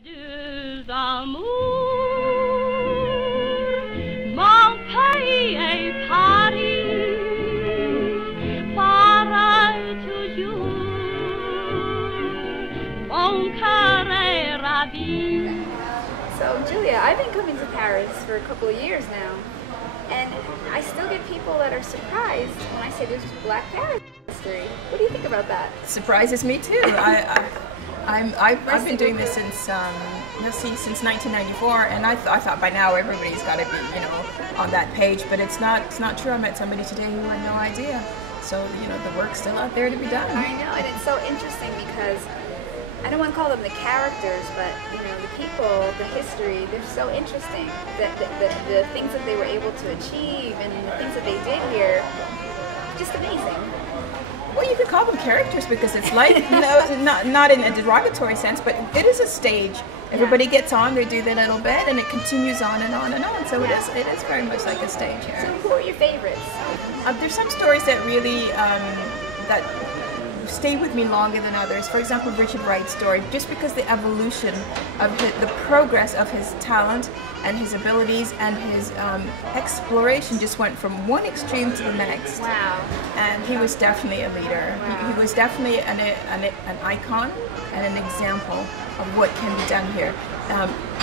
Deux amours, mon pays est Paris, pareil toujours, mon cœur est ravi. So Julia, I've been coming to Paris for a couple of years now, and I still get people that are surprised when I say there's Black Paris history. What do you think about that? Surprises me too. I've been doing this since since 1994, and I thought by now everybody's got to be on that page, but it's not true. I met somebody today who had no idea. So the work's still out there to be done. I know, and it's so interesting because I don't want to call them the characters, but the people, the history, they're so interesting. The things that they were able to achieve and the things that they did here, just amazing. Well, you could call them characters because it's like, not in a derogatory sense, but it is a stage. Everybody gets on, they do their little bit, and it continues on and on and on. So it is very much like a stage here. So who are your favorites? There's some stories that really that stay with me longer than others. For example, Richard Wright's story, just because the evolution of the progress of his talent and his abilities and his exploration just went from one extreme to the next. Wow. And he was definitely a leader. Wow. He was definitely an icon and an example of what can be done here.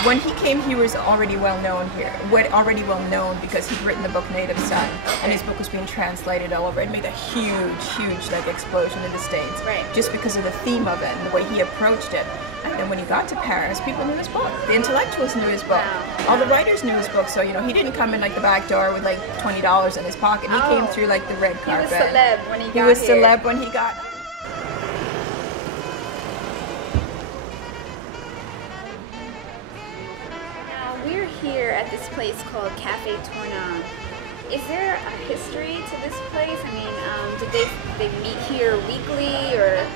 When he came, he was already well known here. Already well known because he'd written the book Native Son, and his book was being translated all over. It made a huge like explosion in the States, right, just because of the theme of it and the way he approached it. And then when he got to Paris, people knew his book. The intellectuals knew his book. Wow. All the writers knew his book. So he didn't come in like the back door with like $20 in his pocket. He came through like the red carpet. He was celeb when he got here. He was celeb when he got. We're here at this place called Cafe Tournant. Is there a history to this place? I mean, did they meet here weekly, or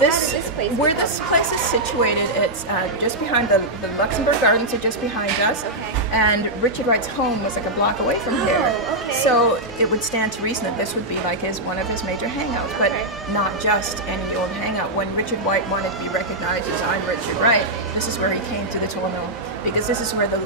this place is situated? It's just behind the Luxembourg Gardens are just behind us, and Richard Wright's home was like a block away from here. Okay. So it would stand to reason that this would be like one of his major hangouts, but not just any old hangout. When Richard Wright wanted to be recognized as I'm Richard Wright, this is where he came to the Tournant, because this is where the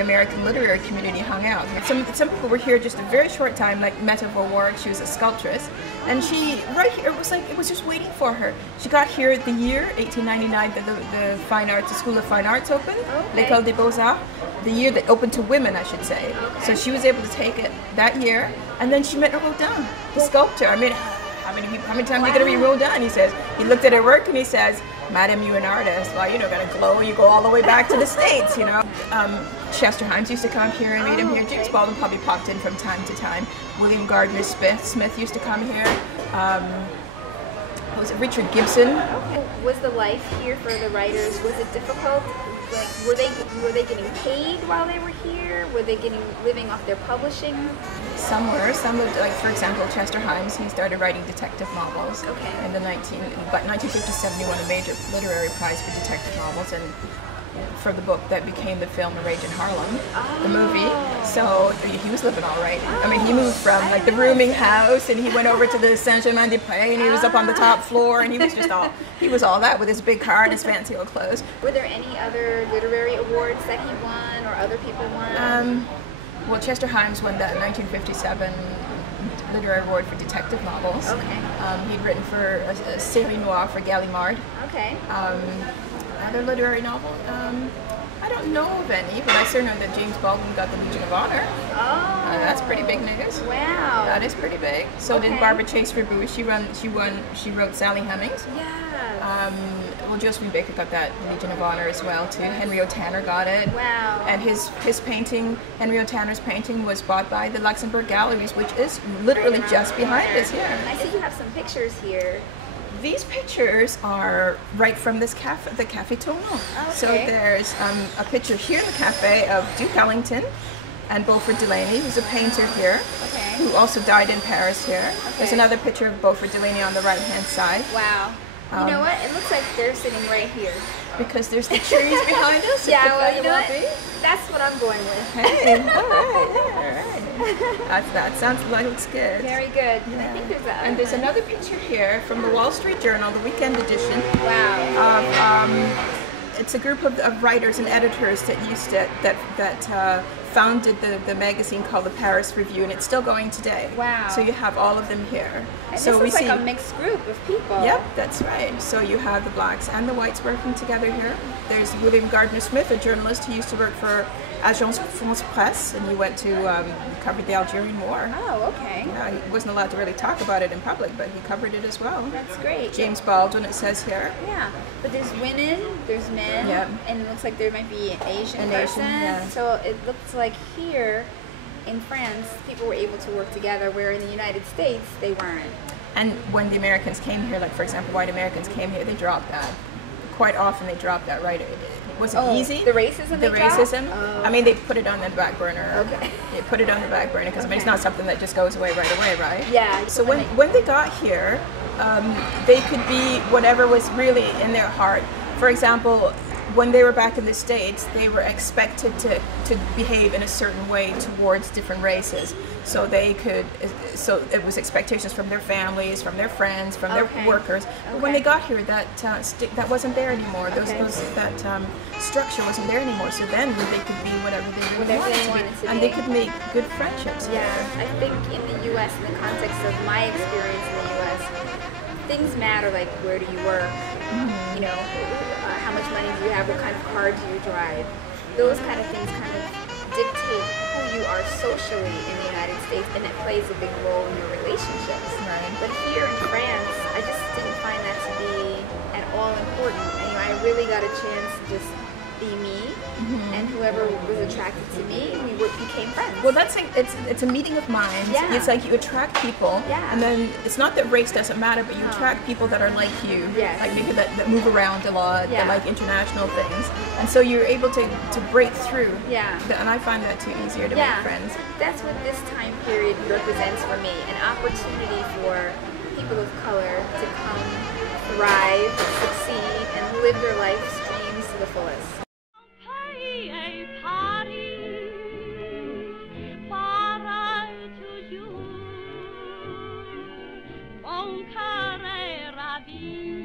American literary community hung out. Some people were here just a very short time, like Meta Warwick. She was a sculptress, and she right here it was just waiting for her. She got here the year 1899 that the Fine Arts, the School of Fine Arts opened, L'École des Beaux-Arts, the year that opened to women, I should say. So she was able to take it that year, and then she met Rodin, the sculptor. I mean, how many times are you gonna read Rodin? He looked at her work and he says, "Madam, you an artist. Well, got a glow. You go all the way back to the States, Chester Himes used to come here and read him here. James Baldwin probably popped in from time to time. William Gardner Smith used to come here. Was it Richard Gibson? Was the life here for the writers, was it difficult? Like, were they getting paid while they were here? Were they living off their publishing? Some were. Some lived, like for example, Chester Himes. He started writing detective novels in the 1957. He won a major literary prize for detective novels, and for the book that became the film A Rage in Harlem, the movie. So he was living all right. I mean, he moved from like the rooming house, and he went over to the Saint-Germain-des-Prés, and he was up on the top floor, and he was all that with his big car and his fancy old clothes. Were there any other literary awards that he won, or other people won? Well, Chester Himes won the 1957 Literary Award for detective novels. He'd written for a série noire for Gallimard. Other literary novel? I don't know of any, but I certainly know that James Baldwin got the Legion of Honor. That's pretty big news. Wow. That is pretty big. So did Barbara Chase Verboe. She wrote Sally Hemings. Yeah. Well, Josephine Baker got that Legion of Honor as well too. Henry O. Tanner got it. Wow. And his painting, Henry O. Tanner's painting, was bought by the Luxembourg Galleries, which is literally just behind us here. And I see you have some pictures here. These pictures are right from this cafe, the Cafe Tournant. So there's a picture here in the cafe of Duke Ellington and Beaufort Delaney, who's a painter here, who also died in Paris here. There's another picture of Beaufort Delaney on the right-hand side. Wow. You know what? It looks like they're sitting right here. Because there's the trees behind us. Yeah, well, you know what? That's what I'm going with. Hey, all right. That sounds like looks good. Very good. And I think there's another picture here from the Wall Street Journal, the weekend edition. Wow. Of it's a group of writers and editors that used to, that founded the magazine called the Paris Review, and it's still going today. Wow. So you have all of them here. And so this is like a mixed group of people. Yep, that's right. So you have the blacks and the whites working together here. There's William Gardner Smith, a journalist who used to work for Agence France Presse, and he went to cover the Algerian War. Oh, okay. Yeah, he wasn't allowed to really talk about it in public, but he covered it as well. That's great. James Baldwin, it says here. Yeah, but there's women, there's men, Yep. and it looks like there might be an Asian person. Yeah. So it looks like here in France, people were able to work together, where in the United States, they weren't. And when the Americans came here, like for example, white Americans came here, they dropped that. Quite often they dropped that, right? Was it easy? The racism The racism? Oh. I mean, they put it on the back burner. Okay. They put it on the back burner because I mean, it's not something that just goes away right away, right? Yeah. So when they got here, they could be whatever was really in their heart. For example, when they were back in the States, they were expected to behave in a certain way towards different races. So they could, so it was expectations from their families, from their friends, from their workers. But when they got here, that wasn't there anymore. That structure wasn't there anymore. So then they could be whatever they really wanted to be. And they could make good friendships. Yeah, I think in the U.S., in the context of my experience in the U.S., things matter, like where do you work, you know, how much money do you have, what kind of car do you drive. Those kind of things kind of dictate who you are socially in the United States, and it plays a big role in your relationships. Right. But here in France, I just didn't find that to be at all important. And, you know, I really got a chance to just be me, and whoever was attracted to me, we became friends. Well, that's like, it's a meeting of minds. Yeah. It's like you attract people, Yeah. and then it's not that race doesn't matter, but you attract people that are like you, Yes. like maybe that move around a lot, Yeah. that like international things, and so you're able to break through. Yeah. And I find that too easier to Yeah, make friends. that's what this time period represents for me, an opportunity for people of color to come, thrive, succeed, and live their life's dreams to the fullest. Mon cœur est ravi.